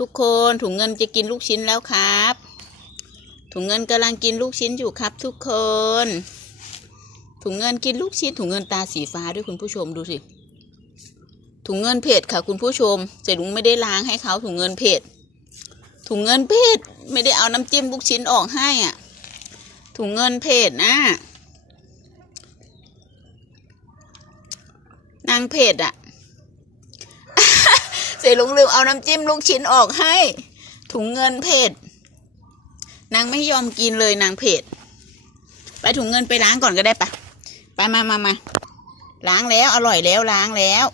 ทุกคนถุงเงินจะกินลูกชิ้นแล้วครับ ถุงเงินกำลังกินลูกชิ้นอยู่ครับ ทุกคน ถุงเงินกินลูกชิ้นถุงเงินตาสีฟ้าด้วยคุณผู้ชมดูสิถุงเงินเผ็ดค่ะ คุณผู้ชมเจลุงไม่ได้ล้างให้เขาถุงเงินเผ็ดถุงเงินเผ็ดไม่ได้เอาน้ำจิ้มลูกชิ้นออกให้อะ ถุงเงินเผ็ดนะนางเผ็ดอะ เสลุงลืมเอาน้ำจิ้มลูกชิ้นออกให้ ถุงเงินเผ็ดนางไม่ยอมกินเลยนางเผ็ดไปถุงเงินไปล้างก่อนก็ได้ปะไปมามามาล้างแล้วอร่อยแล้วล้างแล้ว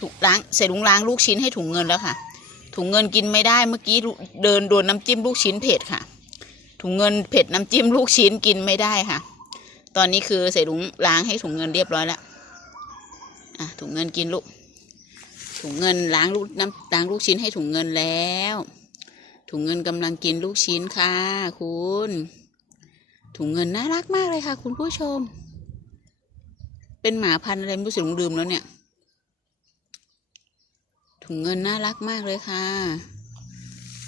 ถูกล้างเสร็จลุงล้างลูกชิ้นให้ถุงเงินแล้วค่ะ ถุงเงินกินไม่ได้เมื่อกี้เดินโดนน้ำจิ้มลูกชิ้นเผ็ดค่ะ ถุงเงินเผ็ดน้ำจิ้มลูกชิ้นกินไม่ได้ค่ะ ตอนนี้คือเสร็จลุงล้างให้ถุงเงินเรียบร้อยแล้วอะถุงเงินกินลูก ถุงเงินล้างลูกน้ำล้างลูกชิ้นให้ถุงเงินแล้ว ถุงเงินกำลังกินลูกชิ้นค่ะ คุณ ถุงเงินน่ารักมากเลยค่ะ คุณผู้ชม เป็นหมาพันธุ์อะไรไม่รู้สึกลืมแล้วเนี่ย ถุงเงินน่ารักมากเลยค่ะ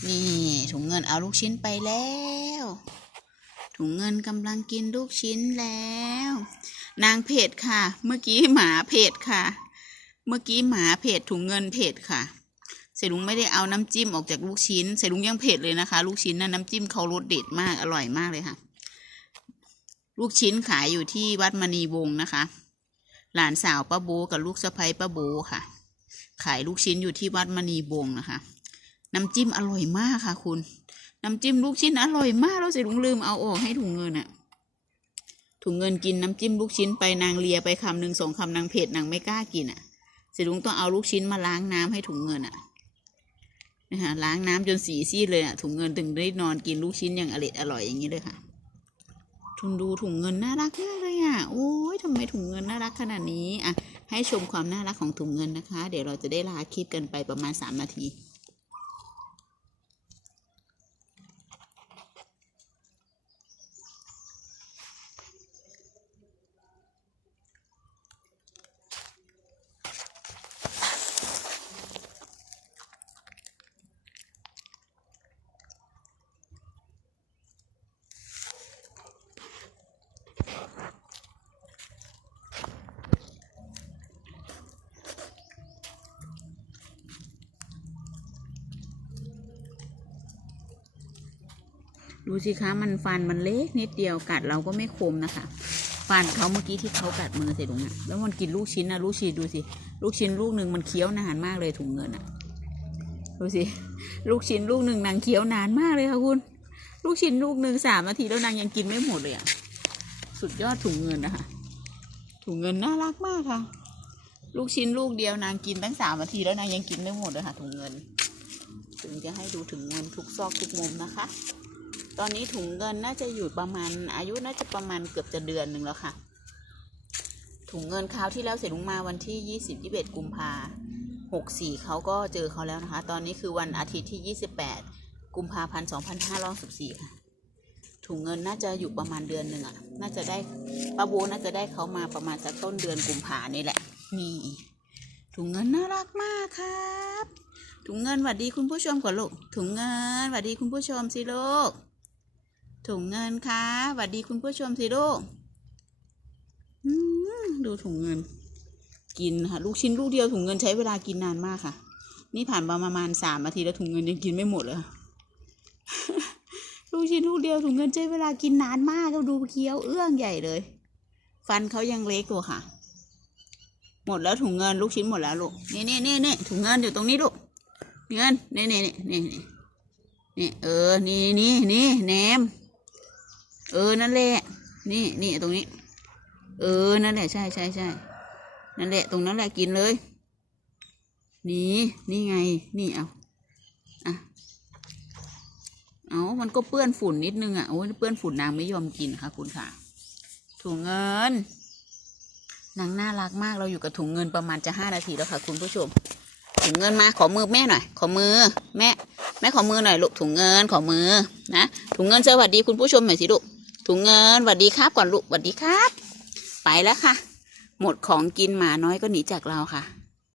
นี่ถุงเงินเอาลูกชิ้นไปแล้ว ถุงเงินกำลังกินลูกชิ้นแล้ว นางเผ็ดค่ะ เมื่อกี้หมาเผ็ดค่ะ เมื่อกี้หมาเผ็ดถุงเงินเผ็ดค่ะเสลุงไม่ได้เอาน้ำจิ้มออกจากลูกชิ้นเสลุงยังเผ็ดเลยนะคะ ลูกชิ้นนะน้ำจิ้มเขารสเด็ดมากอร่อยมากเลยค่ะ ลูกชิ้นขายอยู่ที่วัดมณีวงศ์นะคะ หลานสาวป้าโบกับลูกสะใภ้ป้าโบค่ะ ขายลูกชิ้นอยู่ที่วัดมณีวงศ์นะคะ น้ำจิ้มอร่อยมากค่ะ คุณ น้ำจิ้มลูกชิ้นอร่อยมากแล้วเสลุงลืมเอาออกให้ถุงเงินอะถุงเงินกินน้ำจิ้มลูกชิ้นไปนางเลียไปคำหนึ่งสองคำนางเผ็ดนางไม่กล้ากินอะ เสลุงต้องเอาลูกชิ้นมาล้างน้ำให้ถุงเงินอะนะคะล้างน้ำจนสีซีดเลยอะถุงเงินถึงได้นอนกินลูกชิ้นอย่างอร่อยอร่อยอย่างนี้เลยค่ะทุนดูถุงเงินน่ารักมากเลยอะโอ้ยทำไมถุงเงินน่ารักขนาดนี้อะให้ชมความน่ารักของถุงเงินนะคะ เดี๋ยวเราจะได้ลาคลิปกันไปประมาณสามนาที ดูสิคะมันฟันมันเล็กนิดเดียวกัดเราก็ไม่คมนะคะ ฟันเขาเมื่อกี้ที่เขากัดมือใส่ถุงอะแล้วมันกินลูกชิ้นนะลูกชิ้นดูสิลูกชิ้นลูกหนึ่งมันเคี้ยวนานมากเลยถุงเงินอะดูสิลูกชิ้นลูกหนึ่งนางเคี้ยวนานมากเลยค่ะคุณ ลูกชิ้นลูกหนึ่งสามนาทีแล้วนางยังกินไม่หมดเลยอะสุดยอดถุงเงินนะคะถุงเงินน่ารักมากค่ะ ลูกชิ้นลูกเดียวนางกินตั้งสามนาทีแล้วนางยังกินไม่หมดเลยค่ะถุงเงิน ถึงจะให้ดูถึงเงินทุกซอกทุกมุมนะคะ ตอนนี้ถุงเงินน่าจะอยู่ประมาณ อายุน่าจะประมาณเกือบจะเดือนหนึ่งแล้วค่ะ ถุงเงินคราวที่แล้วเสร็จลงมาวันที่ยี่สิบยี่สิบเอ็ดกุมภาหกสี่เขาก็เจอเขาแล้วนะคะ ตอนนี้คือวันอาทิตย์ที่ยี่สิบแปดกุมภาพันธ์สองพันห้าร้อยสิบสี่ค่ะ ถุงเงินน่าจะอยู่ประมาณเดือนหนึ่งอะน่าจะได้ป้าโบน่าจะได้เขามาประมาณสักต้นเดือนกุมภานี่แหละ นี่ ถุงเงินน่ารักมากครับถุงเงินหวัดดีคุณผู้ชมก่อนลูกถุงเงินหวัดดีคุณผู้ชมสิลูก ถุงเงินคะสวัสดีคุณผู้ชมสิลูกดูถุงเงิน กินค่ะ ลูกชิ้นลูกเดียวถุงเงินใช้เวลากินนานมากค่ะ นี่ผ่านมาประมาณสามนาทีแล้วถุงเงินยังกินไม่หมดเลยลูกชิ้นลูกเดียวถุงเงินใช้เวลากินนานมากก็ดูเคี้ยวเอื้องใหญ่เลย ฟันเขายังเล็กตัวค่ะ หมดแล้วถุงเงินลูกชิ้นหมดแล้วลูกนี่นี่นี่นี่ถุงเงินอยู่ตรงนี้ลูกเงินนี่นี่นี่นี่นี่เออนี่นี่นี่แหนม เออ นั่นแหละ นี่นี่ตรงนี้ เออ นั่นแหละ ใช่ใช่ใช่ นั่นแหละ ตรงนั้นแหละกินเลย นี่ นี่ไง นี่เอา อะ เอามันก็เปื้อนฝุ่นนิดนึงอะ โอ้ยเปื้อนฝุ่นนางไม่ยอมกินค่ะ คุณค่ะ ถุงเงิน นางน่ารักมาก เราอยู่กับถุงเงินประมาณจะห้านาทีแล้วค่ะ คุณผู้ชม ถุงเงินมา ขอมือแม่หน่อย ขอมือ แม่ แม่ขอมือหน่อยลูก ถุงเงิน ขอมือ นะ ถุงเงินสวัสดีคุณผู้ชมหน่อยสิลูก ถุงเงินสวัสดีครับก่อนลูกสวัสดีครับ ไปแล้วค่ะ หมดของกินหมาน้อยก็หนีจากเราค่ะ